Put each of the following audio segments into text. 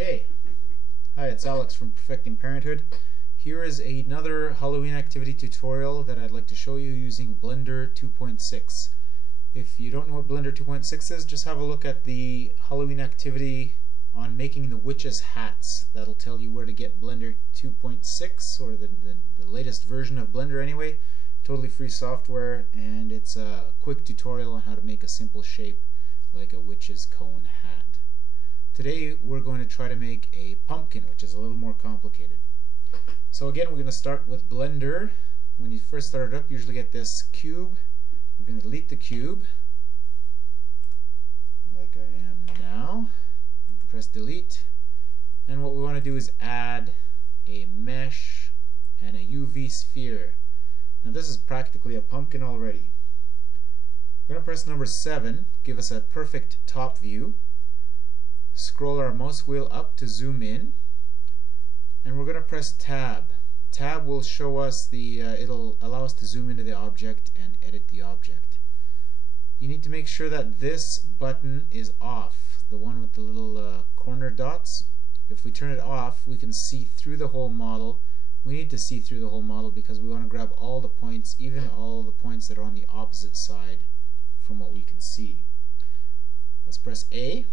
Okay, hi, it's Alex from Perfecting Parenthood. Here is another Halloween activity tutorial that I'd like to show you using Blender 2.6. If you don't know what Blender 2.6 is, just have a look at the Halloween activity on making the witches' hats. That'll tell you where to get Blender 2.6, or the latest version of Blender anyway. Totally free software, and it's a quick tutorial on how to make a simple shape like a witch's cone hat. Today we're going to try to make a pumpkin, which is a little more complicated. So again, we're going to start with Blender. When you first start it up, you usually get this cube. We're going to delete the cube, like I am now. Press delete. And what we want to do is add a mesh and a UV sphere. Now this is practically a pumpkin already. We're going to press number 7, give us a perfect top view. Scroll our mouse wheel up to zoom in, and we're going to press tab. Tab will show us it'll allow us to zoom into the object and edit the object. You need to make sure that this button is off, the one with the little corner dots. If we turn it off, we can see through the whole model. We need to see through the whole model because we want to grab all the points, even all the points that are on the opposite side from what we can see. Let's press A.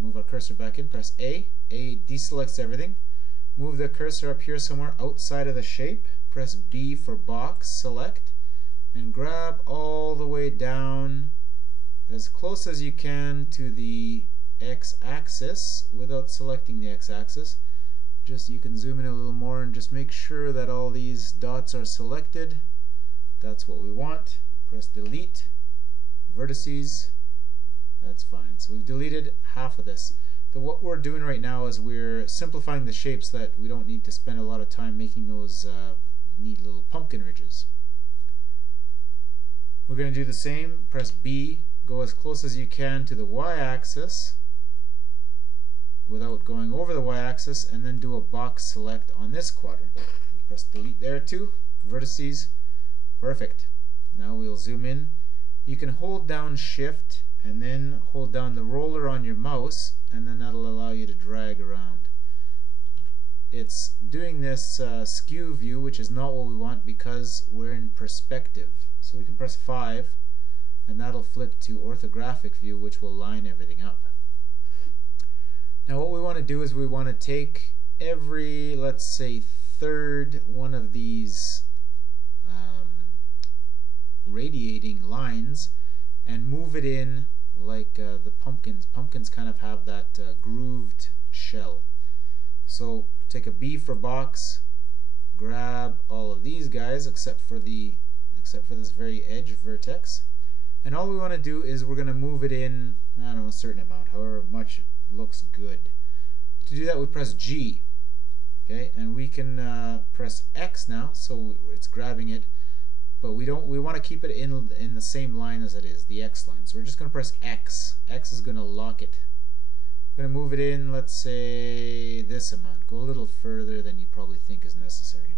Move our cursor back in, press A. A deselects everything. Move the cursor up here somewhere outside of the shape. Press B for box, select, and grab all the way down as close as you can to the x-axis without selecting the x-axis. Just you can zoom in a little more and just make sure that all these dots are selected. That's what we want. Press delete, vertices. That's fine. So we've deleted half of this. What we're doing right now is we're simplifying the shapes so that we don't need to spend a lot of time making those neat little pumpkin ridges. We're going to do the same. Press B, go as close as you can to the y-axis without going over the y-axis, and then do a box select on this quadrant. Press delete there too. Vertices. Perfect. Now we'll zoom in. You can hold down Shift and then hold down the roller on your mouse, and then that'll allow you to drag around. It's doing this skew view, which is not what we want because we're in perspective. So we can press 5 and that'll flip to orthographic view, which will line everything up. Now what we want to do is we want to take every, let's say, third one of these radiating lines and move it in like the pumpkins. Pumpkins kind of have that grooved shell. So take a B for box, grab all of these guys except for this very edge vertex, and all we want to do is we're going to move it in, I don't know, a certain amount, however much looks good. To do that we press G, okay, and we can press X now, so it's grabbing it. But we want to keep it in the same line as it is, the X line. So we're just going to press X. X is going to lock it. I'm going to move it in, let's say, this amount. Go a little further than you probably think is necessary.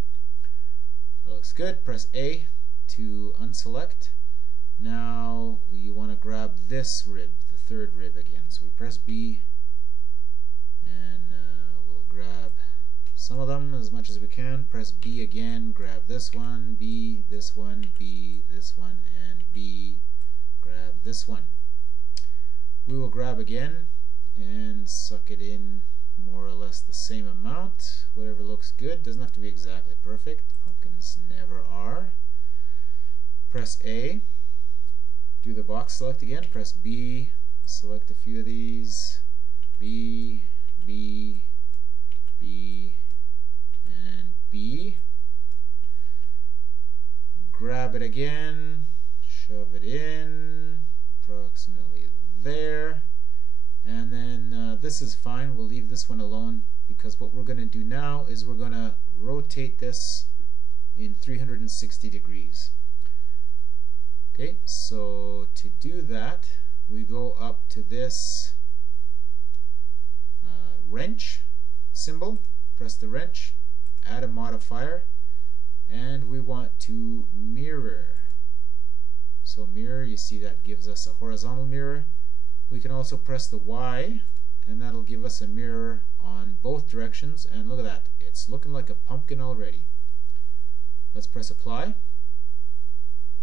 That looks good. Press A to unselect. Now you want to grab this rib, the third rib again. So we press B, and we'll grab some of them as much as we can. Press B again, grab this one, B, this one, B, this one, and B, grab this one. We will grab again and suck it in more or less the same amount, whatever looks good. Doesn't have to be exactly perfect. Pumpkins never are. Press A, do the box select again, press B, select a few of these, B, B, B, and B. Grab it again, shove it in approximately there, and then this is fine. We'll leave this one alone because what we're going to do now is we're going to rotate this in 360 degrees. Okay, so to do that we go up to this wrench symbol, press the wrench, add a modifier, and we want to mirror. So mirror, you see that gives us a horizontal mirror. We can also press the Y and that'll give us a mirror on both directions. And look at that, it's looking like a pumpkin already. Let's press apply.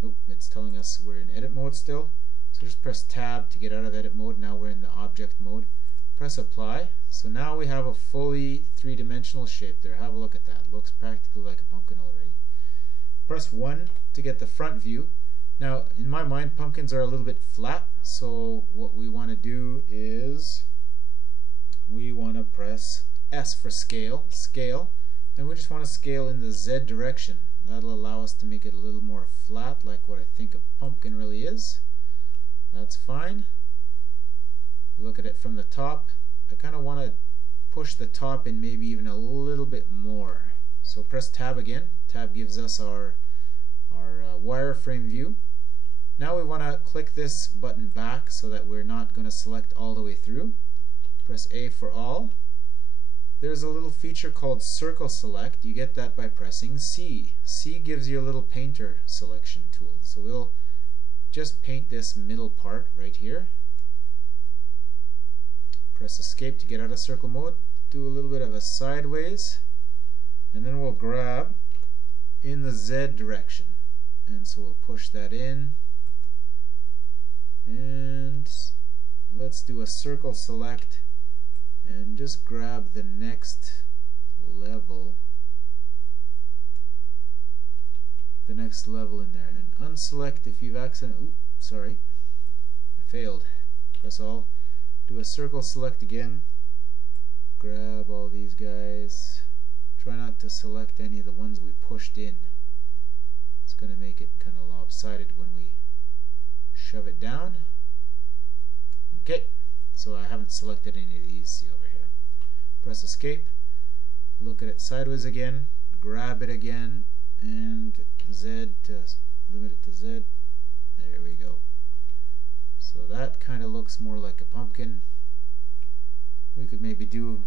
Oh, it's telling us we're in edit mode still, so just press tab to get out of edit mode. Now we're in the object mode. Press apply. So now we have a fully three-dimensional shape there. Have a look at that. Looks practically like a pumpkin already. Press 1 to get the front view. Now in my mind pumpkins are a little bit flat, so what we want to do is we want to press S for scale, and we just want to scale in the Z direction. That'll allow us to make it a little more flat, like what I think a pumpkin really is. That's fine. Look at it from the top. I kind of want to push the top in maybe even a little bit more. So press tab again. Tab gives us our wireframe view. Now we want to click this button back so that we're not going to select all the way through. Press A for all. There's a little feature called circle select. You get that by pressing C. C gives you a little painter selection tool. So we'll just paint this middle part right here. Press escape to get out of circle mode. Do a little bit of a sideways, and then we'll grab in the Z direction. And so we'll push that in, and let's do a circle select and just grab the next level in there, and unselect if you've accidentally, sorry, I failed. Press all, do a circle select again, grab all these guys, try not to select any of the ones we pushed in. It's going to make it kind of lopsided when we shove it down. Okay, so I haven't selected any of these. See over here. Press escape, look at it sideways again, grab it again, and Z to limit it to Z. There we go. So that kind of looks more like a pumpkin. We could maybe do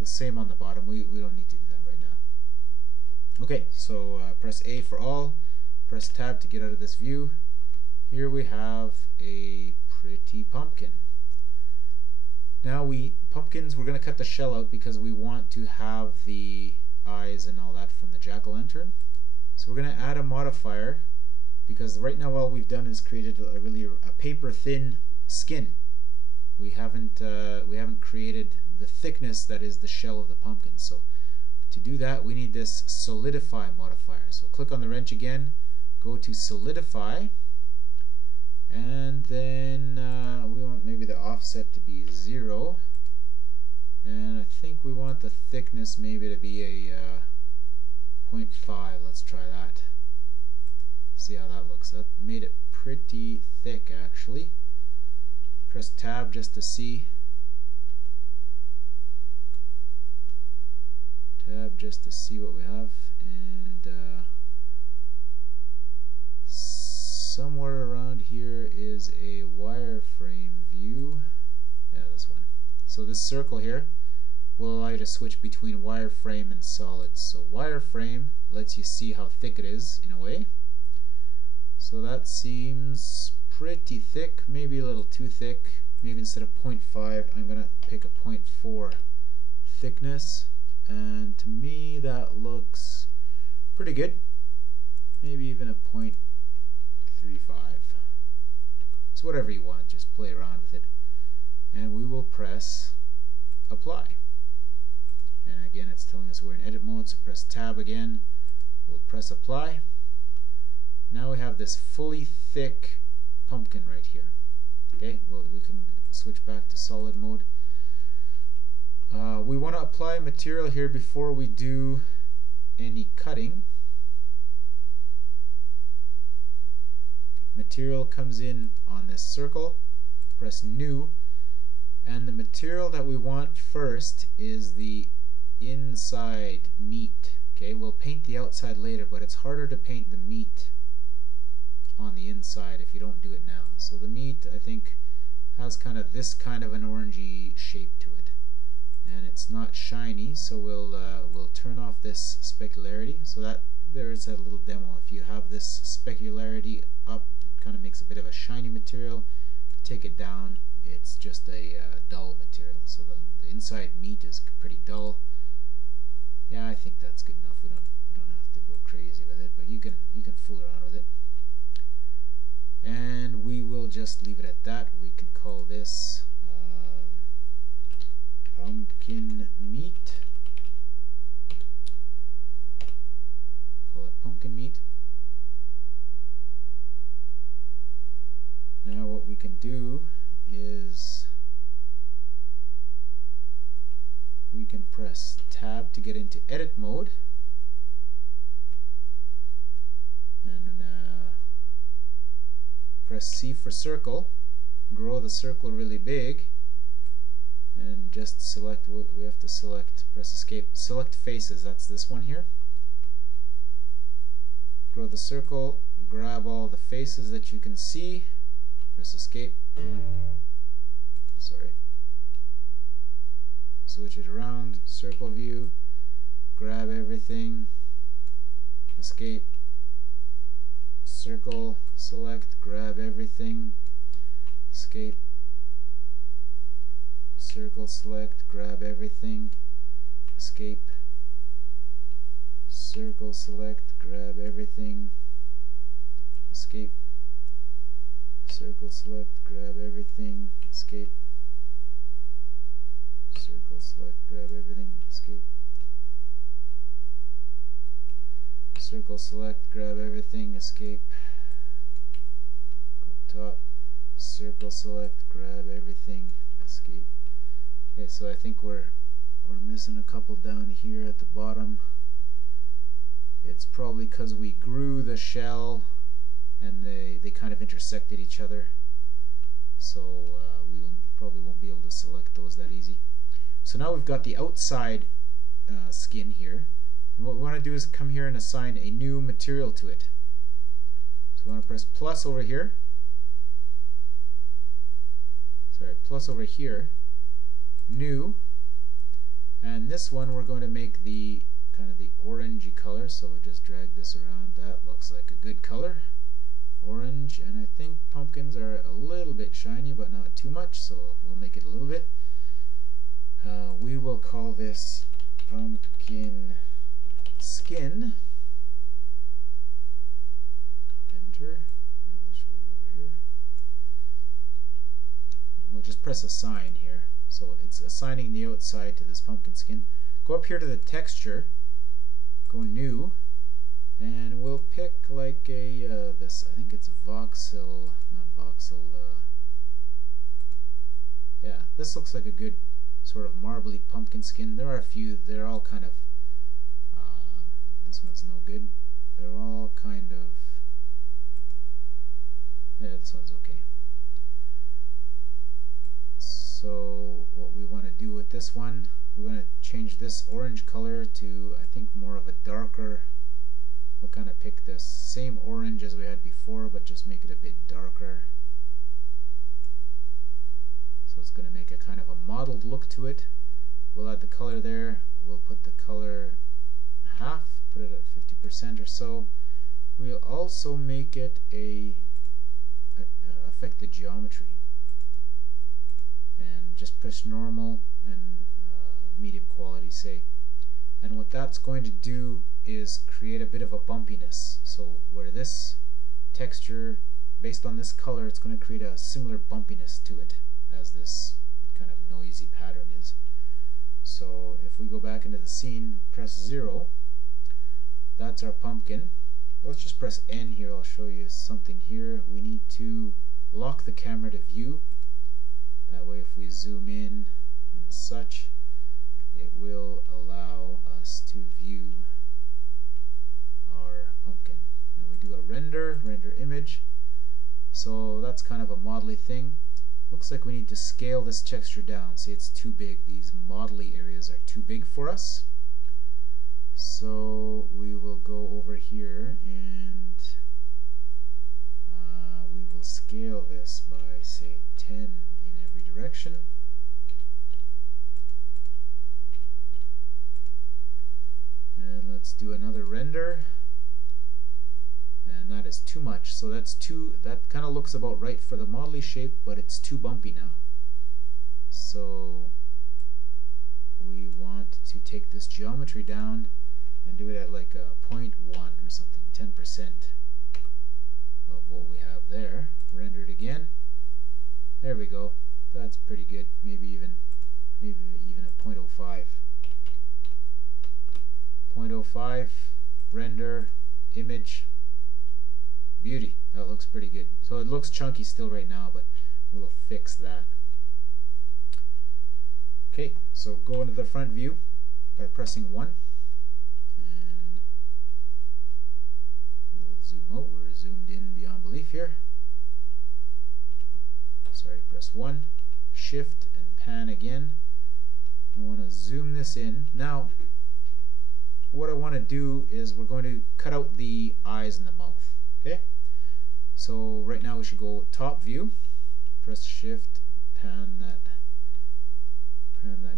the same on the bottom. We don't need to do that right now. Okay, so press A for all, press tab to get out of this view. Here we have a pretty pumpkin. Now pumpkins, we're going to cut the shell out because we want to have the eyes and all that from the jack-o'-lantern. So we're going to add a modifier, because right now all we've done is created a paper thin skin. We haven't created the thickness that is the shell of the pumpkin. So to do that, we need this solidify modifier. So click on the wrench again, go to solidify, and then we want maybe the offset to be 0, and I think we want the thickness maybe to be a 0.5. Let's try that. See how that looks. That made it pretty thick actually. Press tab just to see. Tab just to see what we have, and somewhere around here is a wireframe view. Yeah, this one. So this circle here will allow you to switch between wireframe and solids. So wireframe lets you see how thick it is in a way. So that seems pretty thick, maybe a little too thick. Maybe instead of 0.5, I'm going to pick a 0.4 thickness. And to me that looks pretty good. Maybe even a 0.35. So whatever you want, just play around with it. And we will press apply. And again, it's telling us we're in edit mode, so press tab again. We'll press apply. Now we have this fully thick pumpkin right here. Okay, well, we can switch back to solid mode. We want to apply material here before we do any cutting. Material comes in on this circle, press new, and the material that we want first is the inside meat. Okay, we'll paint the outside later, but it's harder to paint the meat on the inside if you don't do it now. So the meat, I think, has kind of this kind of an orangey shape to it, and it's not shiny. So we'll turn off this specularity. So that there is a little demo. If you have this specularity up, it kind of makes a bit of a shiny material. take it down, it's just a dull material. So the inside meat is pretty dull. Yeah, I think that's good enough. We don't have to go crazy with it, but you can fool around with it. And we will just leave it at that. We can call this pumpkin meat. Call it pumpkin meat. Now what we can do is we can press tab to get into edit mode, and press C for circle, grow the circle really big, and just select what we have to select. Press escape, select faces, that's this one here. Grow the circle, grab all the faces that you can see, press escape, sorry, switch it around, circle view, grab everything, escape, circle, select, grab everything, escape, circle, select, grab everything, escape, circle, select, grab everything, escape, circle, select, grab everything, escape, circle, select, grab everything, escape, circle, select, grab everything, escape, go top, circle, select, grab everything, escape. Okay, so I think we're missing a couple down here at the bottom. It's probably because we grew the shell and they kind of intersected each other, so we probably won't be able to select those that easy. So now we've got the outside skin here, and what we want to do is come here and assign a new material to it. So we want to press plus over here, plus over here, new, and this one we're going to make the kind of the orangey color, so we'll just drag this around. That looks like a good color, orange, and I think pumpkins are a little bit shiny but not too much, so we'll make it a little bit. We will call this pumpkin skin. Enter. I'll show you over here. We'll just press assign here, so it's assigning the outside to this pumpkin skin. Go up here to the texture, go new, and we'll pick like a this, I think it's voxel, not voxel, yeah, this looks like a good sort of marbly pumpkin skin. There are a few, they're all kind of, this one's no good, they're all kind of, yeah, this one's okay. So what we want to do with this one, we're going to change this orange color to, I think, more of a darker. We'll kind of pick the same orange as we had before, but just make it a bit darker. So it's going to make a kind of a mottled look to it. We'll add the color there. We'll put the color half, put it at 50% or so. We'll also make it affect the geometry. And just push normal and medium quality, say. And what that's going to do is create a bit of a bumpiness. So where this texture, based on this color, it's going to create a similar bumpiness to it as this kind of noisy pattern is. So if we go back into the scene, press 0, that's our pumpkin. Let's just press N here. I'll show you something here. We need to lock the camera to view. That way if we zoom in and such, it will allow us to view our pumpkin. And we do a render image. So that's kind of a modelly thing. Looks like we need to scale this texture down. See, it's too big. These modelly areas are too big for us. So we will go over here and we will scale this by, say, 10 in every direction. And let's do another render. And and that is too much. So that's that kind of looks about right for the modelly shape, but it's too bumpy now. So we want to take this geometry down and do it at like a 0.1 or something, 10% of what we have there. Render it again. There we go. That's pretty good. Maybe even a 0.05. 0.05, render, image, beauty. That looks pretty good. So it looks chunky still right now, but we'll fix that. Okay, so go into the front view by pressing 1, and we'll zoom out. We're zoomed in beyond belief here. Sorry, press 1, shift and pan again. I want to zoom this in. Now, what I want to do is we're going to cut out the eyes and the mouth. Okay? So right now we should go top view, press shift, pan that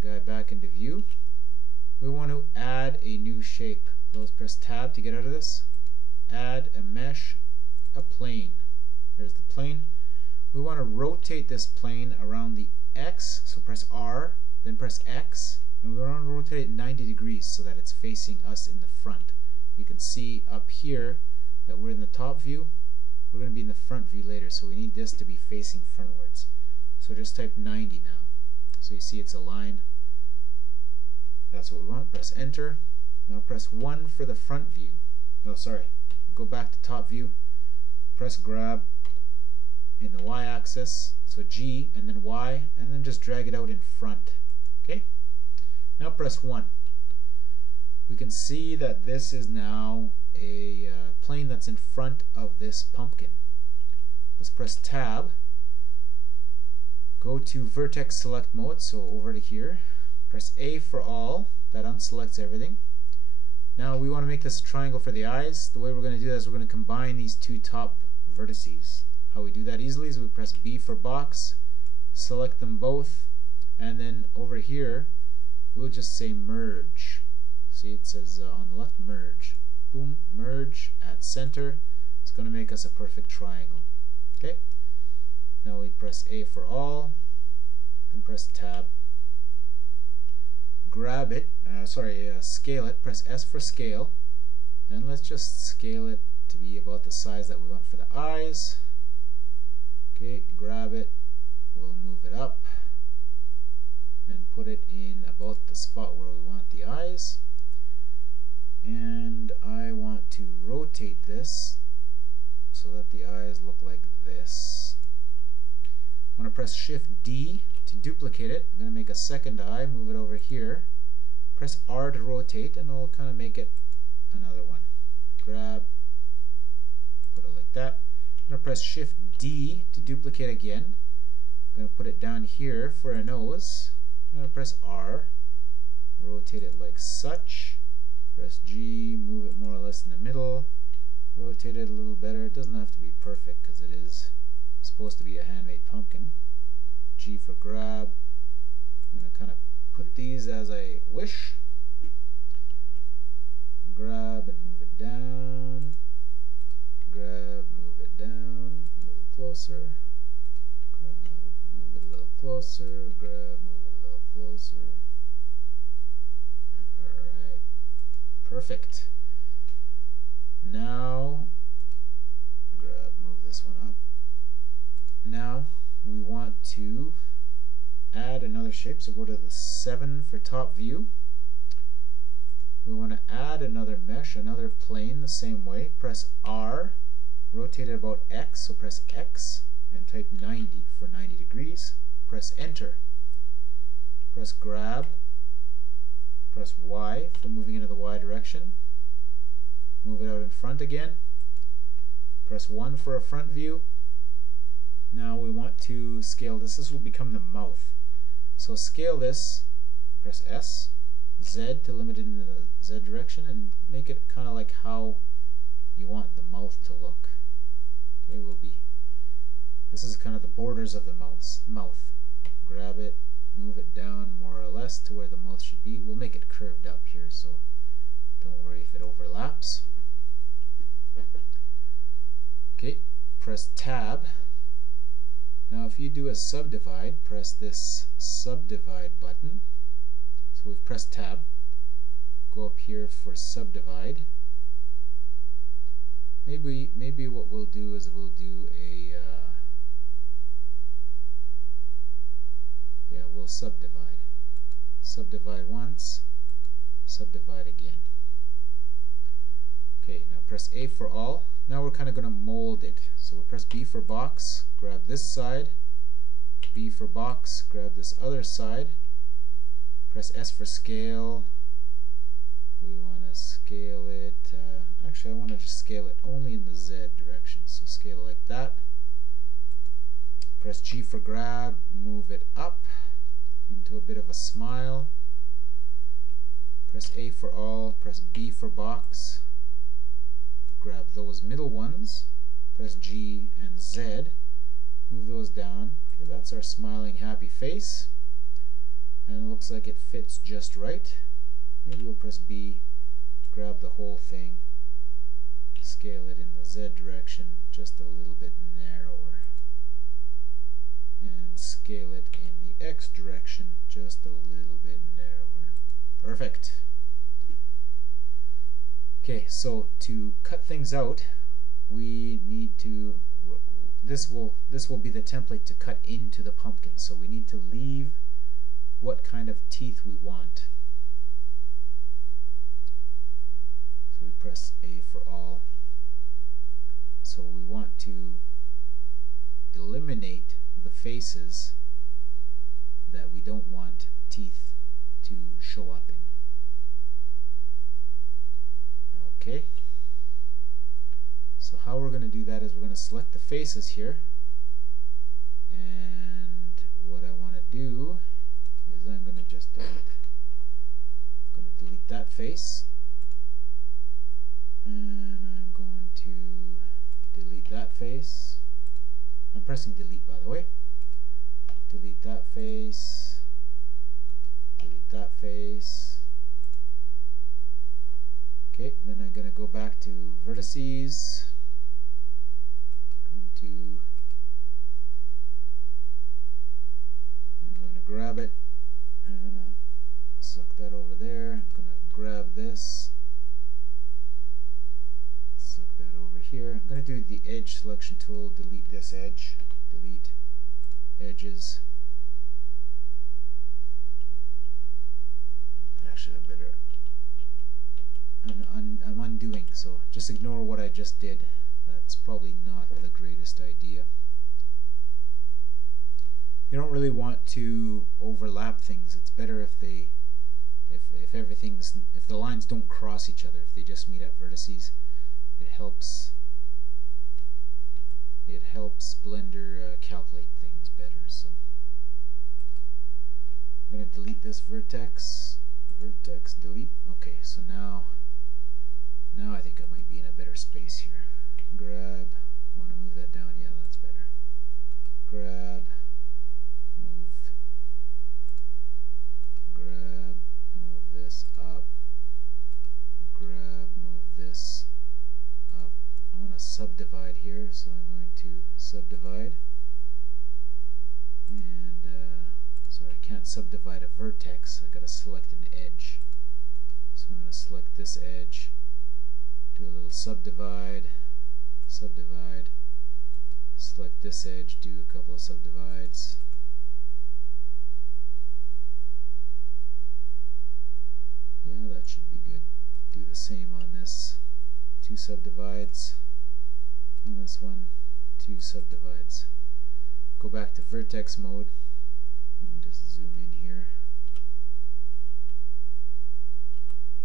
guy back into view. We want to add a new shape. So let's press tab to get out of this. Add a mesh, a plane. There's the plane. We want to rotate this plane around the X, so press R, then press X, and we want to rotate it 90 degrees so that it's facing us in the front. You can see up here that we're in the top view. We're going to be in the front view later, so we need this to be facing frontwards. So just type 90 now. So you see it's a line. That's what we want. Press enter. Now press 1 for the front view. No, sorry. Go back to top view. Press grab in the y-axis, so G and then Y, and then just drag it out in front. Okay? Now press 1. We can see that this is now a plane that's in front of this pumpkin. Let's press tab. Go to vertex select mode, so over to here. Press A for all. That unselects everything. Now we want to make this a triangle for the eyes. The way we're going to do that is we're going to combine these two top vertices. How we do that easily is we press B for box, select them both, and then over here we'll just say merge. See, it says on the left merge. Boom, merge at center. It's going to make us a perfect triangle. Okay. Now we press A for all, then press tab, grab it, scale it, press S for scale, and let's just scale it to be about the size that we want for the eyes. Okay, grab it, we'll move it up and put it in about the spot where we want the eyes. And I want to rotate this so that the eyes look like this. I'm going to press Shift D to duplicate it. I'm going to make a second eye, move it over here. Press R to rotate, and I'll kind of make it another one. Grab, put it like that. I'm going to press Shift D to duplicate again. I'm going to put it down here for a nose. I'm going to press R, rotate it like such. Press G, move it more or less in the middle. Rotate it a little better. It doesn't have to be perfect because it is supposed to be a handmade pumpkin. G for grab. I'm going to kind of put these as I wish. Grab and move it down. Grab, move it down a little closer. Grab, move it a little closer. Grab, move it a little closer. Alright. Perfect. Now, grab, move this one up. Now we want to add another shape, so go to the 7 for top view. We want to add another mesh, another plane the same way. Press R, rotate it about X, so press X and type 90 for 90 degrees. Press enter. Press grab, press Y for moving into the Y direction. Move it out in front again. Press 1 for a front view. Now we want to scale this. This will become the mouth. So scale this, press S, Z to limit it in the Z direction, and make it kind of like how you want the mouth to look. Okay, this is kind of the borders of the mouth. Grab it, move it down more or less to where the mouth should be. We'll make it curved up here, so don't worry if it overlaps. Okay, press tab. Now if you do a subdivide, press this subdivide button. So we've pressed tab. Go up here for subdivide. Maybe what we'll do is we'll do a yeah, we'll subdivide. Subdivide once, subdivide again. Okay, now press A for all. Now we're kind of going to mold it. So we'll press B for box, grab this side, B for box, grab this other side, press S for scale. We want to scale it, actually I want to just scale it only in the Z direction, so scale it like that. Press G for grab, move it up into a bit of a smile. Press A for all, press B for box, grab those middle ones, press G and Z, move those down. Okay, that's our smiling happy face, and it looks like it fits just right. Maybe we'll press B, grab the whole thing, scale it in the Z direction just a little bit narrower, and scale it in the X direction just a little bit narrower. Perfect. Okay, so to cut things out, we need to, this will be the template to cut into the pumpkin, so we need to leave what kind of teeth we want. So we press A for all. So we want to eliminate the faces that we don't want teeth to show up in. Okay. So how we're going to do that is we're going to select the faces here, and what I want to do is I'm going to just delete that face, and I'm going to delete that face. I'm pressing delete, by the way. Delete that face, delete that face. Okay, then I'm going to go back to vertices, I'm going to grab it, I'm going to select that over there, I'm going to grab this, select that over here. I'm going to do the edge selection tool, delete this edge, delete edges. Actually, I better, I'm undoing, so just ignore what I just did. That's probably not the greatest idea. You don't really want to overlap things. It's better if they, if the lines don't cross each other, if they just meet at vertices. It helps Blender calculate things better. So I'm going to delete this vertex, delete. Okay, so now I think I might be in a better space here. Grab, want to move that down? Yeah, that's better. Grab, move, grab, move this up, grab, move this up. I want to subdivide here, so I'm going to subdivide. And so I can't subdivide a vertex, I gotta select an edge. So I'm going to select this edge, do a little subdivide, subdivide, select this edge, do a couple of subdivides. Yeah, that should be good. Do the same on this, 2 subdivides. On this one, 2 subdivides. Go back to vertex mode. Let me just zoom in here.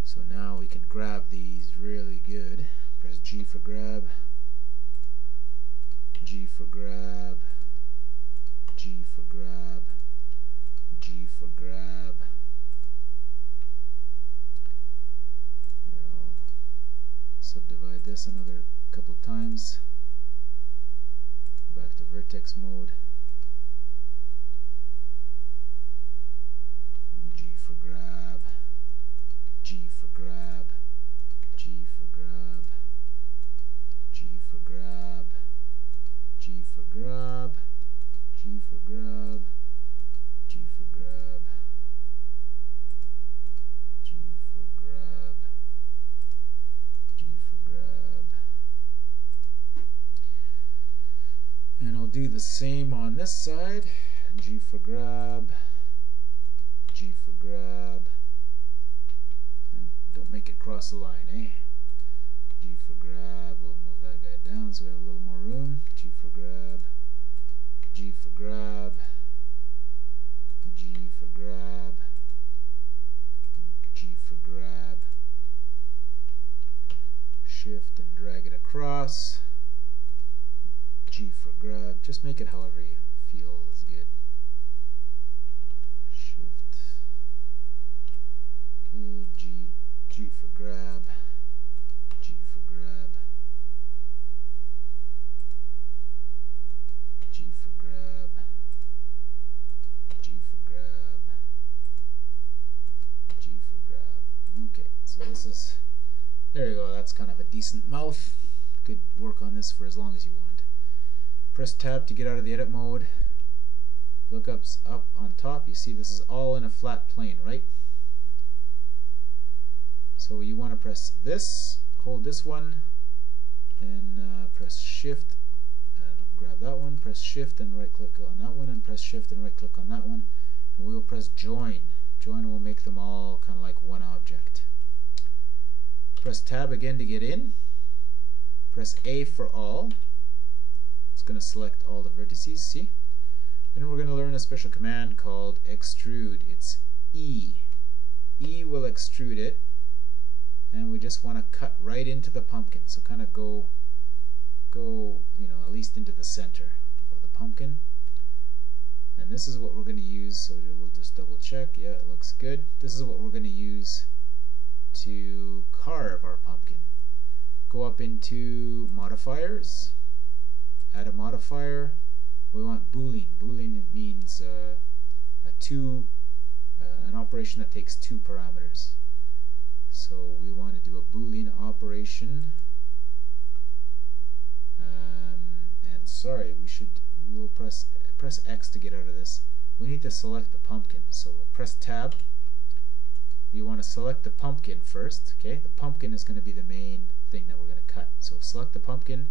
So now we can grab these really good. Press G for grab, G for grab, G for grab, G for grab. Here, I'll subdivide this another couple of times. Back to vertex mode. G for grab, G for grab, G for grab, G for grab. same on this side. G for grab, G for grab, and don't make it cross the line, eh? G for grab, we'll move that guy down so we have a little more room. G for grab, G for grab, G for grab, G for grab, shift and drag it across, G for grab, just make it however you feel is good. Shift, okay, G for grab, G for grab, G for grab, G for grab, G for grab. Okay, so this is, there you go, that's kind of a decent mouth. Could work on this for as long as you want. Press tab to get out of the edit mode. Look up on top, you see this is all in a flat plane, right? So you want to press this, hold this one, and press shift and grab that one, press shift and right click on that one, and press shift and right click on that one, and we'll press join. Join will make them all kind of like one object. Press tab again to get in, press A for all. It's going to select all the vertices, see? Then we're going to learn a special command called extrude. It's E. E will extrude it, and we just want to cut right into the pumpkin. So kind of go, you know, at least into the center of the pumpkin. And this is what we're going to use, so we'll just double check. Yeah, it looks good. This is what we're going to use to carve our pumpkin. Go up into modifiers, add a modifier. We want Boolean. Boolean means an operation that takes two parameters. So we want to do a Boolean operation. And sorry, we'll press X to get out of this. We need to select the pumpkin. So we'll press tab. You want to select the pumpkin first. Okay, the pumpkin is going to be the main thing that we're going to cut. So select the pumpkin.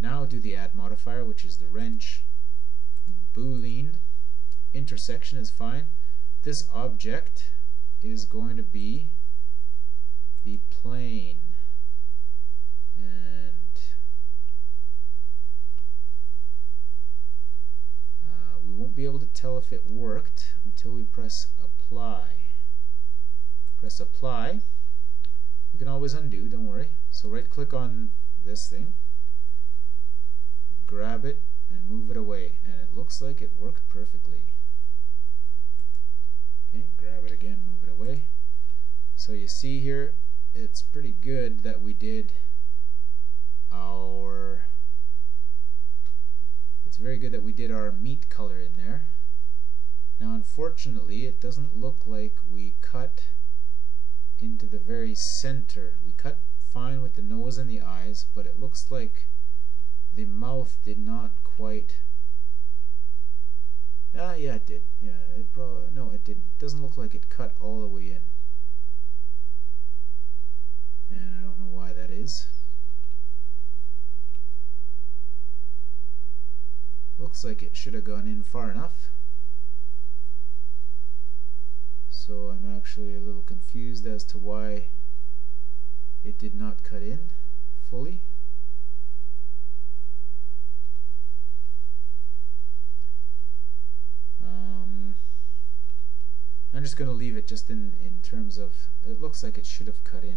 Now do the add modifier, which is the wrench. Boolean intersection is fine. This object is going to be the plane, and we won't be able to tell if it worked until we press apply. Press apply. We can always undo, don't worry. So right click on this thing, grab it and move it away, and it looks like it worked perfectly. Okay, grab it again, move it away. So you see here, it's pretty good that we did our, it's very good that we did our meat color in there. Now unfortunately it doesn't look like we cut into the very center. We cut fine with the nose and the eyes, but it looks like the mouth did not quite. Yeah, it did. Yeah, it probably, no, it didn't. It doesn't look like it cut all the way in, and I don't know why that is. Looks like it should have gone in far enough. So I'm actually a little confused as to why it did not cut in fully. I'm just going to leave it just in terms of, it looks like it should have cut in.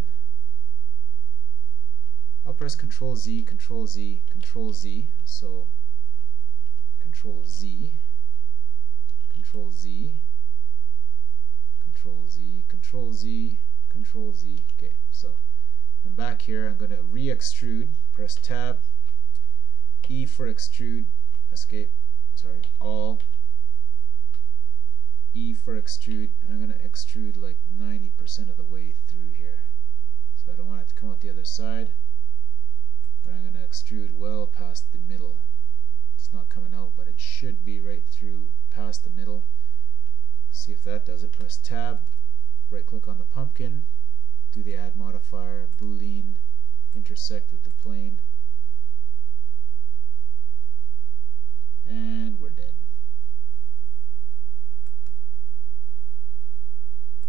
I'll press Control Z, Control Z, Control Z, so Control Z, Control Z, Control Z, Control Z, Control Z. Okay, so I'm back here. I'm going to re-extrude, press Tab, E for extrude, escape, sorry, all, E for extrude. I'm going to extrude like 90% of the way through here. So I don't want it to come out the other side, but I'm going to extrude well past the middle. It's not coming out, but it should be right through past the middle. See if that does it. Press Tab, right click on the pumpkin, do the add modifier, Boolean, intersect with the plane, and